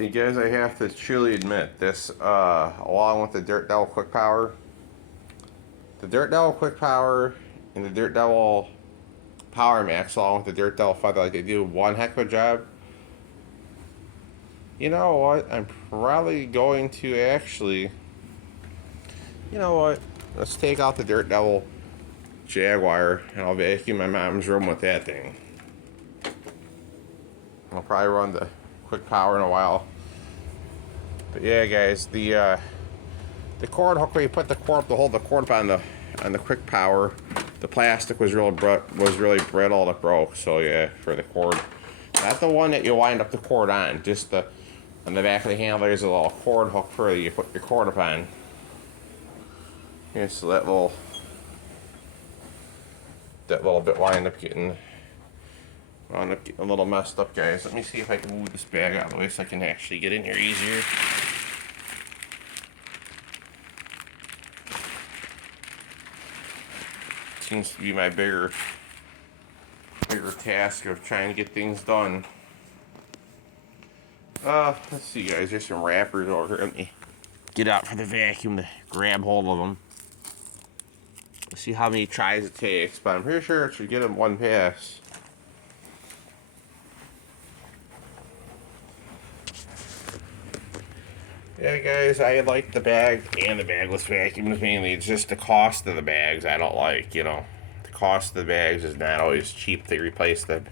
You guys, I have to truly admit this, along with the Dirt Devil Quick Power, the Dirt Devil Quick Power and the Dirt Devil Power Max, along with the Dirt Devil Feather, like they do one heck of a job. You know what? I'm probably going to actually. You know what? Let's take out the Dirt Devil Jaguar and I'll vacuum my mom's room with that thing. I'll probably run the Quick Power in a while. But yeah, guys, the cord hook where you put the cord to hold the cord up on the Quick Power, the plastic was really brittle and it broke. So yeah, for the cord, not the one that you wind up the cord on, just the on the back of the handle. There's a little cord hook for you put your cord up on. Yeah, so that little bit wind up getting a little messed up, guys. Let me see if I can move this bag out of the way so I can actually get in here easier. Seems to be my bigger task of trying to get things done. Let's see, guys. There's some wrappers over here. Let me get out for the vacuum to grab hold of them. Let's see how many tries it takes, but I'm pretty sure it should get them one pass. Yeah, guys, I like the bag and the bagless vacuums mainly. It's just the cost of the bags I don't like, you know. The cost of the bags is not always cheap to replace them.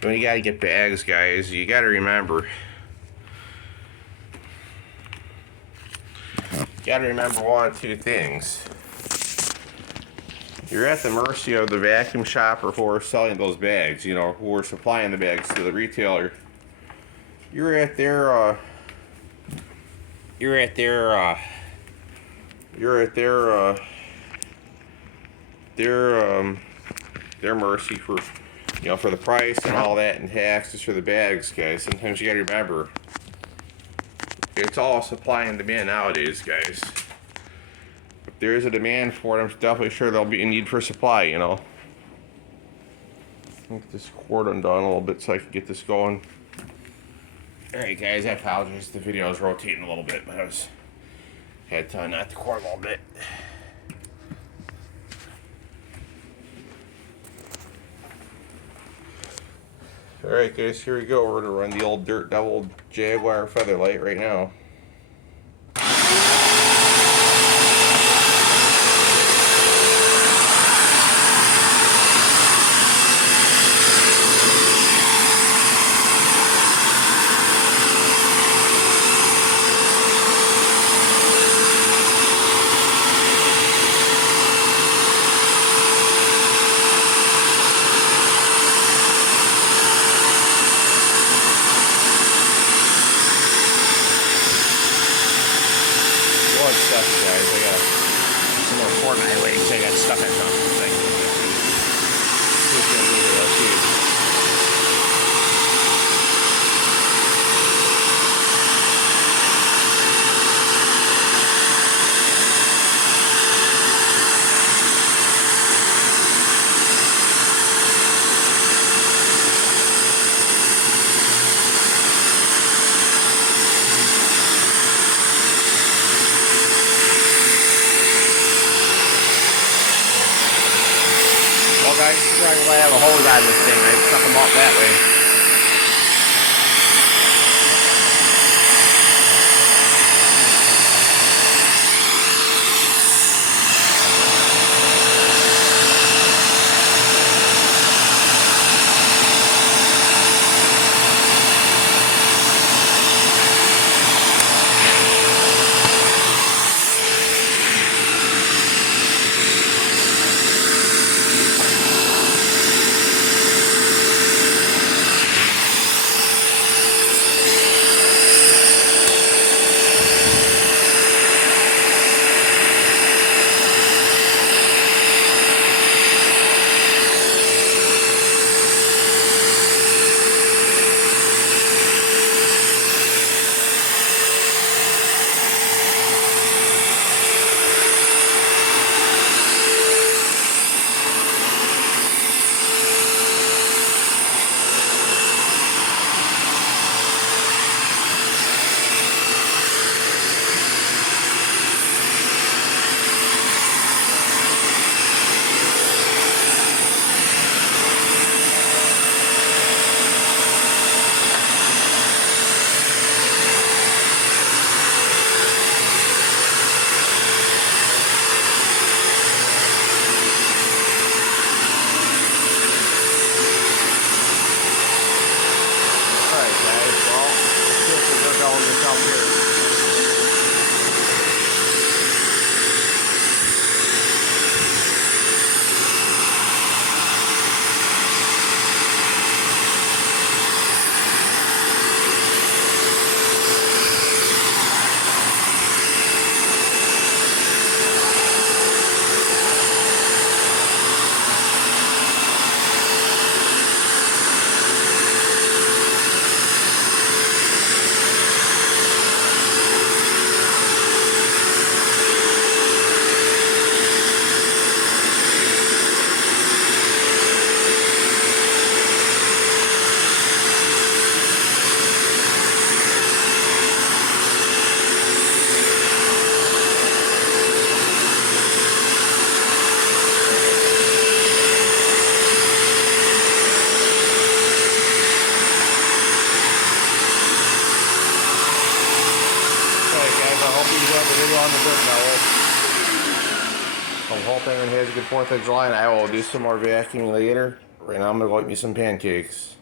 When you gotta get bags, guys, you gotta remember. You gotta remember one or two things. You're at the mercy of the vacuum shopper who are selling those bags, you know, who are supplying the bags to the retailer. You're at their mercy for, you know, for the price and all that and taxes for the bags, guys. Sometimes you gotta remember, it's all supply and demand nowadays, guys. If there is a demand for it, I'm definitely sure there'll be a need for supply, you know. Get this cord undone a little bit so I can get this going. Alright, guys, I apologize. The video is rotating a little bit, but I had to unknot the cord a little bit. Alright, guys, here we go. We're going to run the old Dirt Devil Jaguar feather light right now. Stuff, guys. I got some more Fortnite legs. I got stuck on something. Let's see. Guys, I'm going to have a hose on this thing. I stuck them up that way. hope you enjoyed the video on the dirt now. I hope everyone has a good 4th of July, and I will do some more vacuuming later. Right now I'm going to go eat me some pancakes.